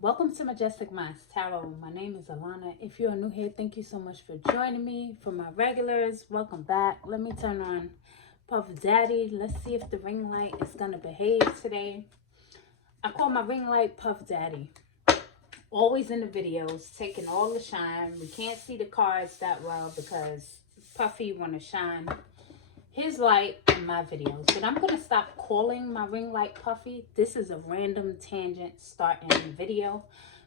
Welcome to Majestic Minds Tarot. My name is Alana. If you are new here, thank you so much for joining me. For my regulars, welcome back. Let me turn on Puff Daddy. Let's see if the ring light is going to behave today. I call my ring light Puff Daddy. Always in the videos, taking all the shine. We can't see the cards that well because Puffy want to shine his light in my videos. But I'm going to stop calling my ring light Puffy. This is a random tangent starting the video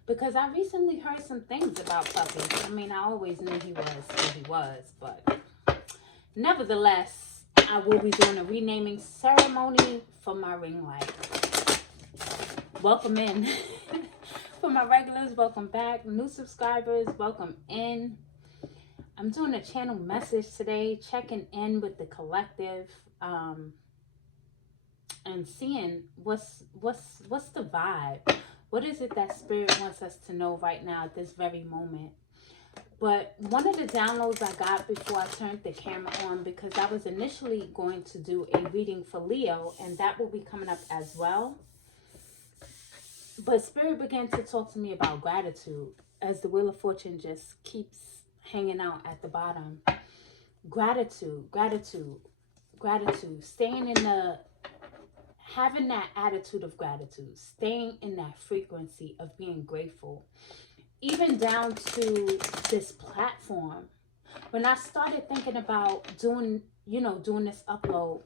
because I recently heard some things about Puffy. I mean, I always knew he was who he was, but nevertheless, I will be doing a renaming ceremony for my ring light. Welcome in. For my regulars, welcome back. New subscribers, welcome in. I'm doing a channel message today, checking in with the collective, and seeing what's the vibe. What is it that Spirit wants us to know right now at this very moment? But one of the downloads I got before I turned the camera on, because I was initially going to do a reading for Leo, and that will be coming up as well. But Spirit began to talk to me about gratitude as the Wheel of Fortune just keeps hanging out at the bottom. Gratitude, gratitude, gratitude. Staying in having that attitude of gratitude. Staying in that frequency of being grateful. Even down to this platform. When I started thinking about doing this upload,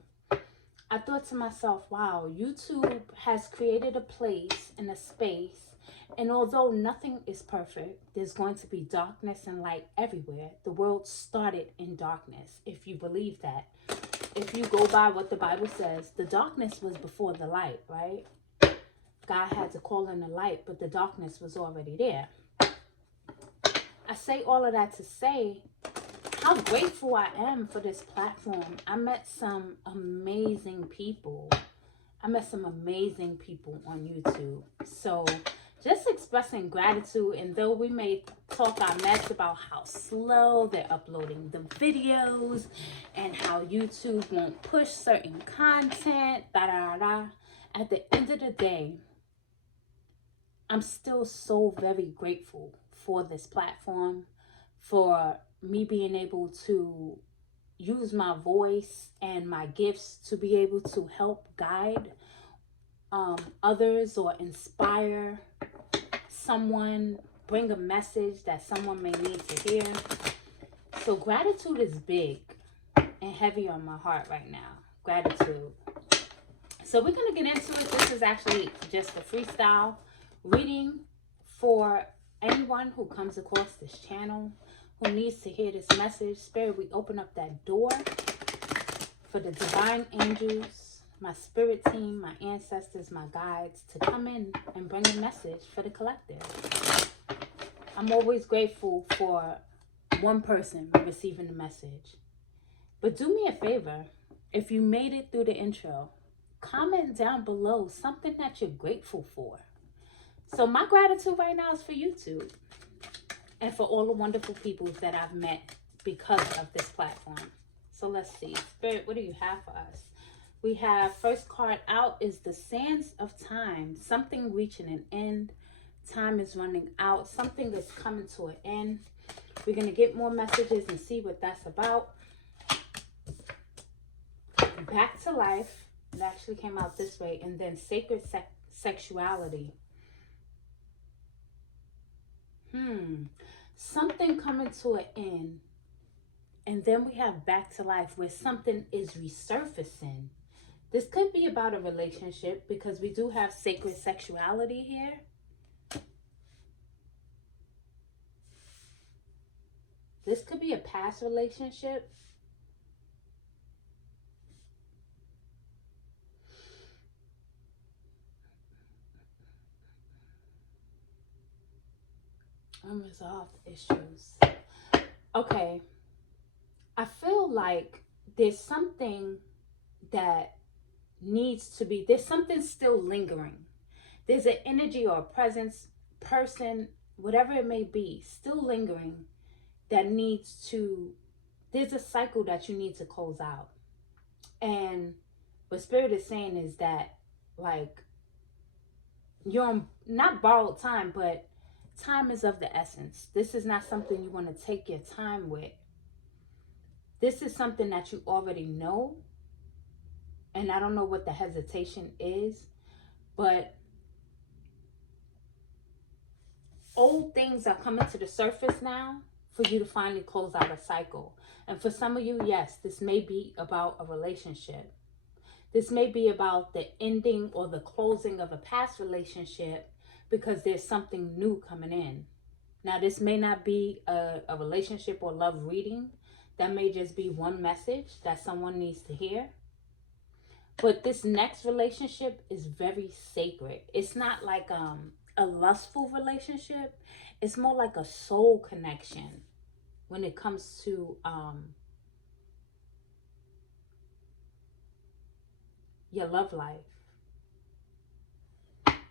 I thought to myself, wow, YouTube has created a place and a space. And although nothing is perfect, there's going to be darkness and light everywhere. The world started in darkness, if you believe that. If you go by what the Bible says, the darkness was before the light, right? God had to call in the light, but the darkness was already there. I say all of that to say how grateful I am for this platform. I met some amazing people. on YouTube. So just expressing gratitude, and though we may talk our mess about how slow they're uploading the videos and how YouTube won't push certain content, at the end of the day, I'm still so very grateful for this platform, for me being able to use my voice and my gifts to be able to help guide others or inspire someone, bring a message that someone may need to hear. So gratitude is big and heavy on my heart right now. Gratitude. So we're going to get into it. This is actually just a freestyle reading for anyone who comes across this channel, who needs to hear this message. Spirit, we open up that door for the divine angels, my spirit team, my ancestors, my guides, to come in and bring a message for the collective. I'm always grateful for one person receiving the message. But do me a favor, if you made it through the intro, comment down below something that you're grateful for. So my gratitude right now is for YouTube and for all the wonderful people that I've met because of this platform. So let's see. Spirit, what do you have for us? We have, first card out is the Sands of Time. Something reaching an end. Time is running out. Something is coming to an end. We're going to get more messages and see what that's about. Back to Life. It actually came out this way. And then Sacred Sexuality. Something coming to an end. And then we have Back to Life, where something is resurfacing. This could be about a relationship because we do have sacred sexuality here. This could be a past relationship. Unresolved issues. Okay. I feel like there's something that needs to be, there's something still lingering. There's an energy or a presence, person, whatever it may be, still lingering that needs to, there's a cycle that you need to close out. And what Spirit is saying is that, like, you're on not borrowed time, but time is of the essence. This is not something you want to take your time with. This is something that you already know. And I don't know what the hesitation is, but old things are coming to the surface now for you to finally close out a cycle. And for some of you, yes, this may be about a relationship. This may be about the ending or the closing of a past relationship because there's something new coming in. Now, this may not be a relationship or love reading. That may just be one message that someone needs to hear. But this next relationship is very sacred. It's not like a lustful relationship. It's more like a soul connection when it comes to your love life.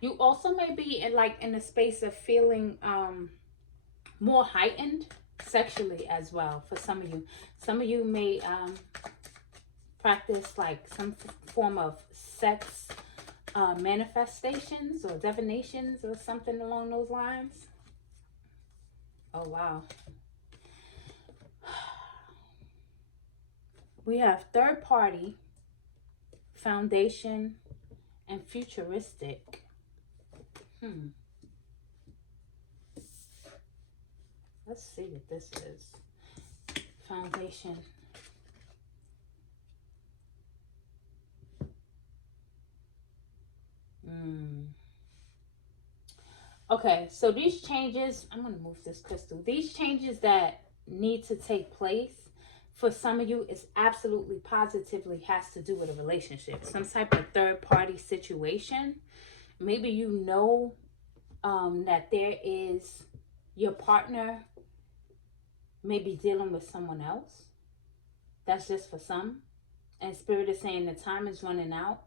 You also may be in a space of feeling more heightened sexually as well. For some of you may practice like some form of sex manifestations or divinations or something along those lines. Oh wow. We have third party, foundation, and futuristic. Let's see what this is. Foundation. Okay, so these changes, I'm going to move this crystal. These changes that need to take place for some of you is absolutely positively has to do with a relationship. Some type of third party situation. Maybe you know that there is your partner maybe dealing with someone else. That's just for some. And Spirit is saying the time is running out.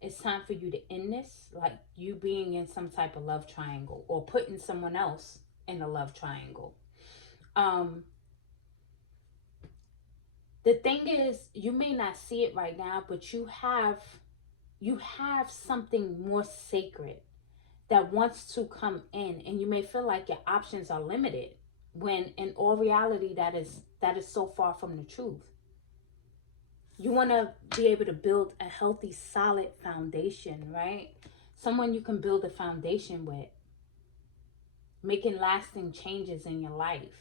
It's time for you to end this, like you being in some type of love triangle or putting someone else in a love triangle. The thing is, you may not see it right now, but you have something more sacred that wants to come in, and you may feel like your options are limited when in all reality that is so far from the truth. You want to be able to build a healthy, solid foundation, right? Someone you can build a foundation with. Making lasting changes in your life.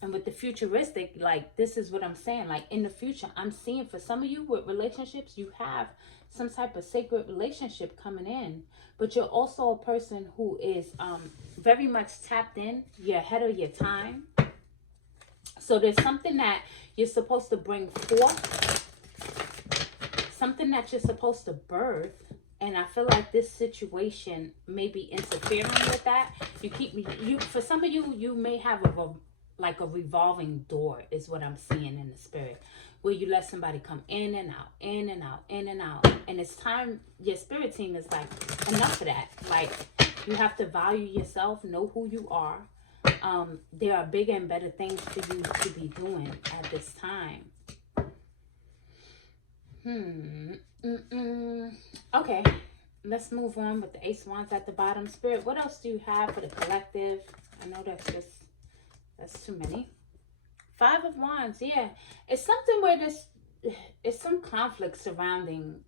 And with the futuristic, like, this is what I'm saying. Like, in the future, I'm seeing for some of you with relationships, you have some type of sacred relationship coming in. But you're also a person who is very much tapped in. You're ahead of your time. So there's something that you're supposed to bring forth. Something that you're supposed to birth, and I feel like this situation may be interfering with that. For some of you, you may have a revolving door is what I'm seeing in the spirit, where you let somebody come in and out, in and out, in and out, and it's time. Your spirit team is like, enough of that. Like, you have to value yourself, know who you are. There are bigger and better things for you to be doing at this time. Okay, let's move on with the Ace of Wands at the bottom. Spirit, what else do you have for the collective? I know that's too many. Five of Wands, yeah. It's something where it's some conflict surrounding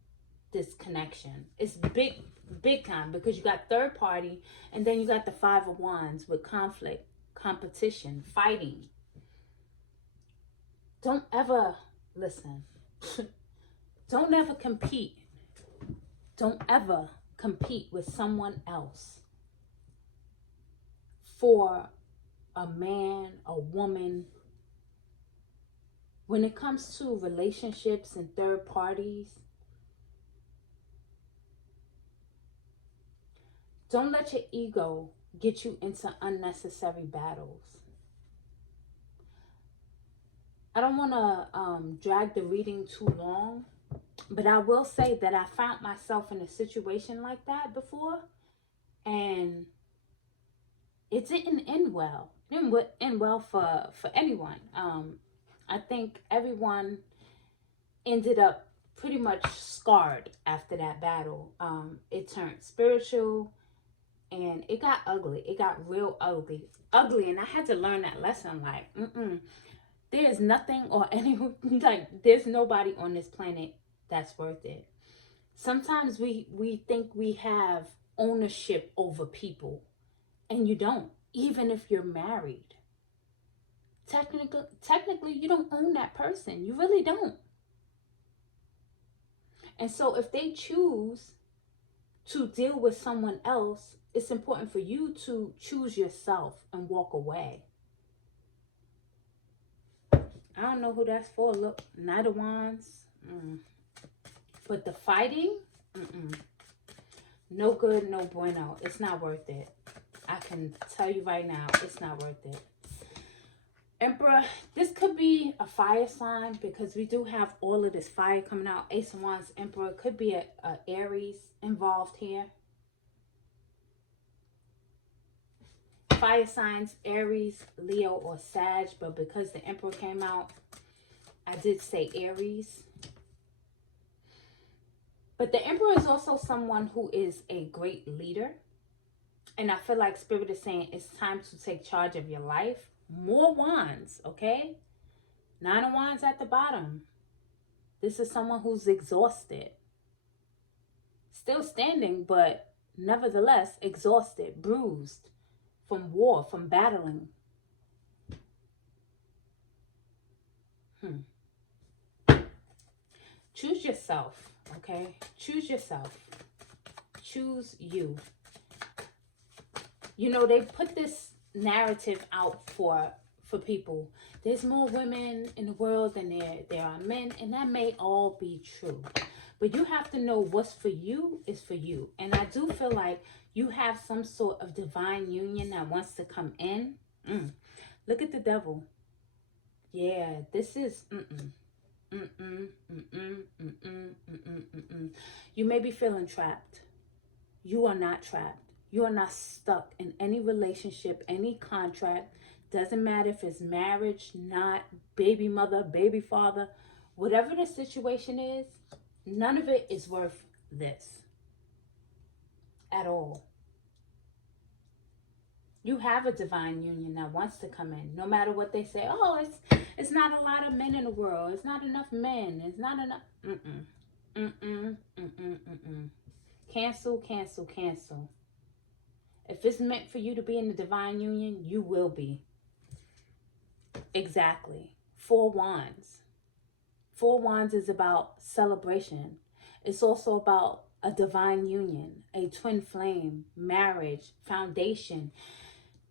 this connection. It's big time, because you got third party, and then you got the Five of Wands with conflict, competition, fighting. Don't ever, listen. Don't ever compete. Don't ever compete with someone else for a man, a woman. When it comes to relationships and third parties, don't let your ego get you into unnecessary battles. I don't want to drag the reading too long, but I will say that I found myself in a situation like that before, and it didn't end well. It didn't end well for anyone. I think everyone ended up pretty much scarred after that battle. It turned spiritual and it got ugly. It got real ugly. And I had to learn that lesson. Like, there is nothing or anyone, like, there's nobody on this planet that's worth it. Sometimes we think we have ownership over people, and you don't, even if you're married. Technically, you don't own that person. You really don't. And so if they choose to deal with someone else, it's important for you to choose yourself and walk away. I don't know who that's for. Look, Knight of Wands. But the fighting, no good, no bueno. It's not worth it. I can tell you right now, it's not worth it. Emperor, this could be a fire sign because we do have all of this fire coming out. Ace of Wands, Emperor, could be a Aries involved here. Fire signs, Aries, Leo, or Sag, but because the Emperor came out, I did say Aries. But the Emperor is also someone who is a great leader. And I feel like Spirit is saying it's time to take charge of your life. More wands, okay? 9 of Wands at the bottom. This is someone who's exhausted. Still standing, but nevertheless exhausted, bruised from war, from battling. Choose yourself, okay? Choose yourself. Choose you. You know, they put this narrative out for people. There's more women in the world than there are men, and that may all be true. But you have to know what's for you is for you. And I do feel like you have some sort of divine union that wants to come in. Look at the devil. Yeah, this is You may be feeling trapped. You are not trapped. You are not stuck in any relationship, any contract. Doesn't matter if it's marriage, not, baby mother, baby father. Whatever the situation is, none of it is worth this at all. You have a divine union that wants to come in. No matter what they say. Oh, it's not a lot of men in the world. It's not enough men. It's not enough. Cancel, cancel, cancel. If it's meant for you to be in the divine union, you will be. Exactly. 4 Wands. 4 Wands is about celebration. It's also about a divine union, a twin flame, marriage, foundation.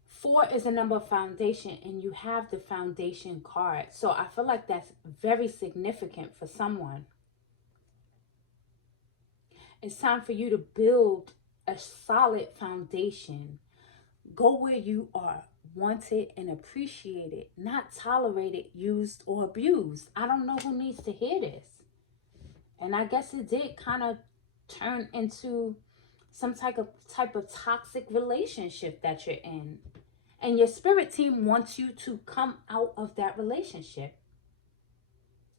4 is a number of foundation, and you have the foundation card. So I feel like that's very significant for someone. It's time for you to build a solid foundation. Go where you are wanted and appreciated, not tolerated, used, or abused. I don't know who needs to hear this. And I guess it did kind of turn into some type of toxic relationship that you're in. And your spirit team wants you to come out of that relationship.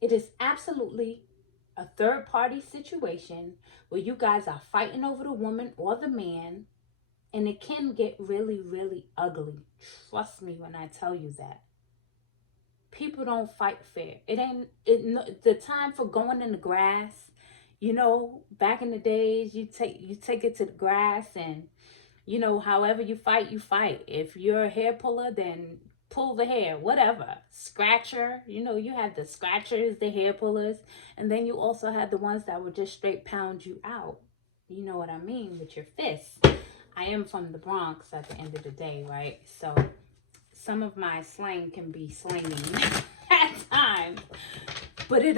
It is absolutely a third-party situation where you guys are fighting over the woman or the man, and it can get really, really ugly. Trust me when I tell you that. People don't fight fair. The time for going in the grass, you know, back in the days, you take it to the grass, and you know, however you fight, you fight. If you're a hair puller, then pull the hair, whatever. Scratcher, you know, you had the scratchers, the hair pullers, and then you also had the ones that would just straight pound you out. You know what I mean, with your fists. I am from the Bronx at the end of the day, right? So some of my slang can be slanging at times, but they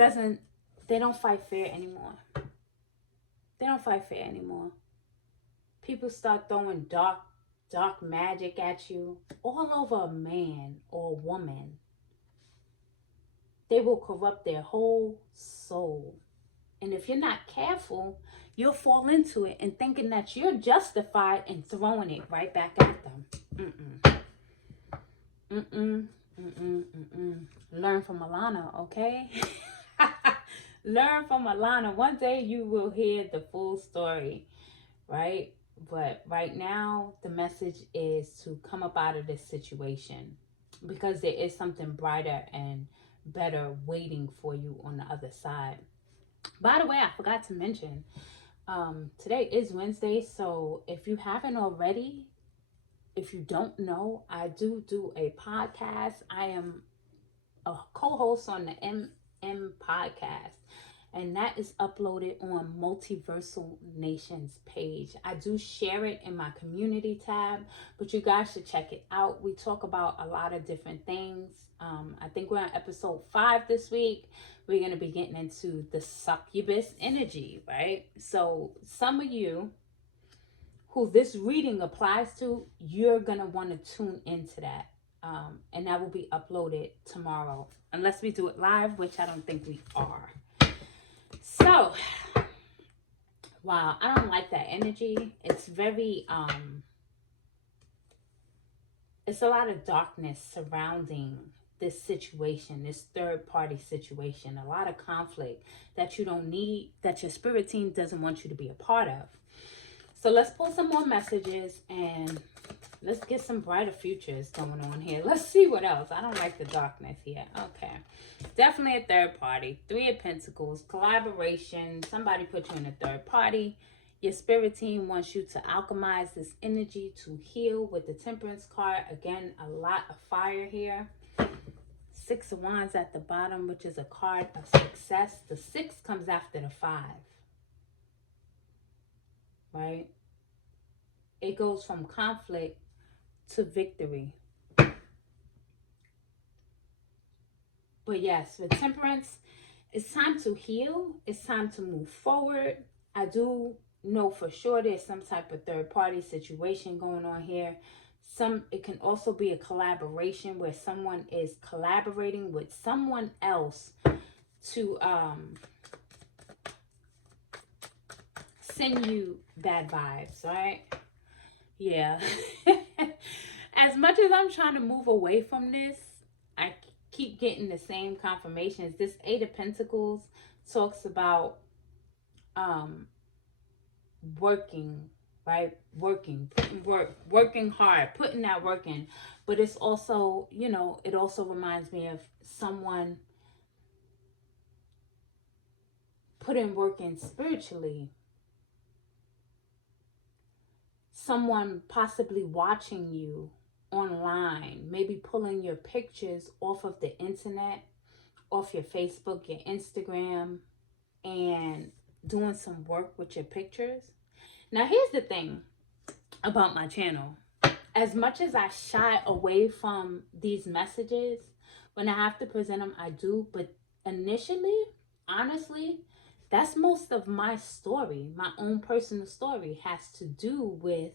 don't fight fair anymore. They don't fight fair anymore. People start throwing dark magic at you all over a man or a woman. They will corrupt their whole soul. And if you're not careful, you'll fall into it and thinking that you're justified in throwing it right back at them. Learn from Alana, okay? Learn from Alana. One day you will hear the full story, right? But right now, the message is to come up out of this situation because there is something brighter and better waiting for you on the other side. By the way, I forgot to mention, today is Wednesday, so if you haven't already, if you don't know, I do a podcast. I am a co-host on the MM podcast, and that is uploaded on Multiversal Nations page. I do share it in my community tab, but you guys should check it out. We talk about a lot of different things. I think we're on episode 5 this week. We're going to be getting into the succubus energy, right? So some of you who this reading applies to, you're going to want to tune into that. And that will be uploaded tomorrow, unless we do it live, which I don't think we are. So, wow, I don't like that energy. It's very, it's a lot of darkness surrounding this situation, this third party situation, a lot of conflict that you don't need, that your spirit team doesn't want you to be a part of. So let's pull some more messages and let's get some brighter futures going on here. Let's see what else. I don't like the darkness here. Okay. Definitely a third party. 3 of Pentacles. Collaboration. Somebody put you in a third party. Your spirit team wants you to alchemize this energy to heal with the Temperance card. Again, a lot of fire here. 6 of Wands at the bottom, which is a card of success. The 6 comes after the 5. Right? It goes from conflict to victory. But yes, with Temperance, it's time to heal. It's time to move forward. I do know for sure there's some type of third party situation going on here. It can also be a collaboration where someone is collaborating with someone else to send you bad vibes, right? Yeah. As much as I'm trying to move away from this, I keep getting the same confirmations. This 8 of Pentacles talks about working, right? Working hard, putting that work in. But it's also, you know, it also reminds me of someone putting work in spiritually. Someone possibly watching you online, maybe pulling your pictures off of the internet, off your Facebook, your Instagram, and doing some work with your pictures. Now, here's the thing about my channel. As much as I shy away from these messages, when I have to present them, I do. But initially, honestly, that's most of my story. My own personal story has to do with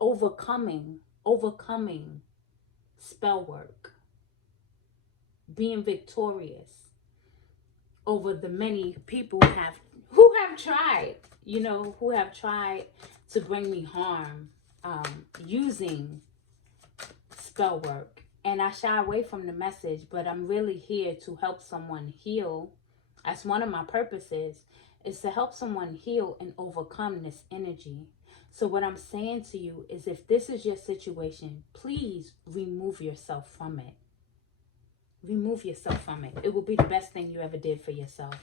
overcoming spell work, being victorious over the many people who have tried, you know, who have tried to bring me harm using spell work. And I shy away from the message, but I'm really here to help someone heal. That's one of my purposes, is to help someone heal and overcome this energy. So what I'm saying to you is, if this is your situation, please remove yourself from it. Remove yourself from it. It will be the best thing you ever did for yourself.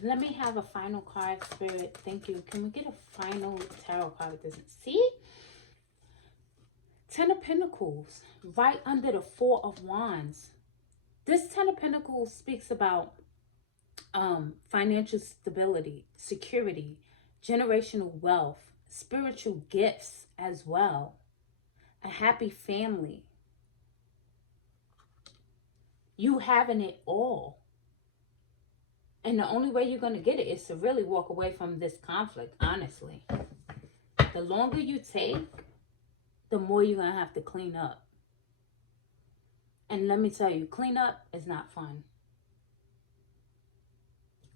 Let me have a final card, Spirit. Thank you. Can we get a final tarot card with this? See? 10 of Pentacles, right under the 4 of Wands. This 10 of Pentacles speaks about financial stability, security, generational wealth, spiritual gifts as well, a happy family. You having it all. And the only way you're going to get it is to really walk away from this conflict, honestly. The longer you take, the more you're going to have to clean up. And let me tell you, clean up is not fun.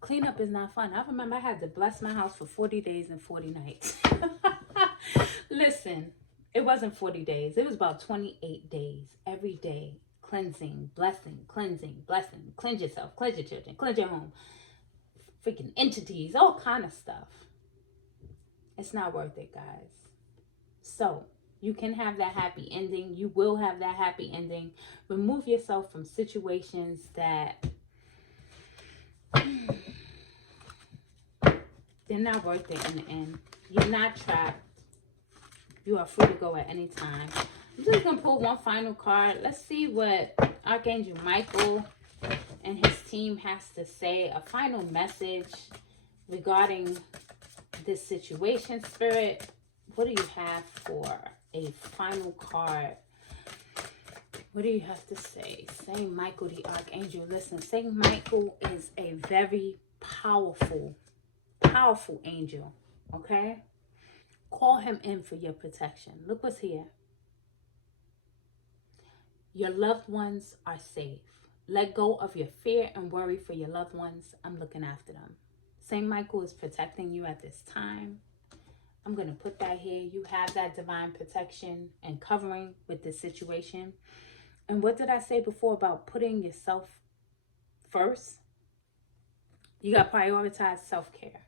Cleanup is not fun. I remember I had to bless my house for 40 days and 40 nights. Listen, it wasn't 40 days. It was about 28 days every day cleansing, blessing, cleansing, blessing. Cleanse yourself, cleanse your children, cleanse your home. Freaking entities, all kind of stuff. It's not worth it, guys. So, you can have that happy ending. You will have that happy ending. Remove yourself from situations that they're not worth it in the end. You're not trapped. You are free to go at any time. I'm just going to pull one final card. Let's see what Archangel Michael and his team has to say. A final message regarding this situation, Spirit. What do you have for a final card? What do you have to say? Saint Michael the Archangel. Listen, Saint Michael is a very powerful angel. Okay? Call him in for your protection. Look what's here. Your loved ones are safe. Let go of your fear and worry for your loved ones. I'm looking after them. Saint Michael is protecting you at this time. I'm going to put that here. You have that divine protection and covering with this situation. And what did I say before about putting yourself first? You got to prioritize self-care.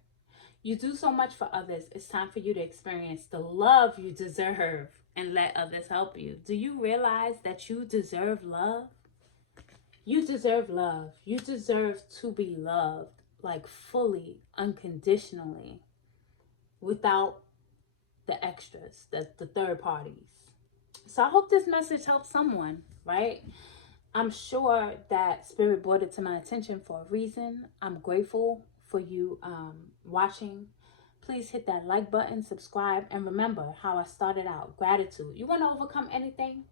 You do so much for others. It's time for you to experience the love you deserve and let others help you. Do you realize that you deserve love? You deserve love. You deserve to be loved, like fully, unconditionally, without the extras, the third parties. So I hope this message helps someone, right? I'm sure that Spirit brought it to my attention for a reason. I'm grateful for you watching. Please hit that like button, subscribe, and remember how I started out. Gratitude. You want to overcome anything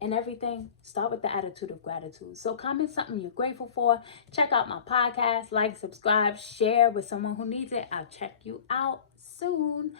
and everything? Start with the attitude of gratitude. So comment something you're grateful for. Check out my podcast. Like, subscribe, share with someone who needs it. I'll check you out soon.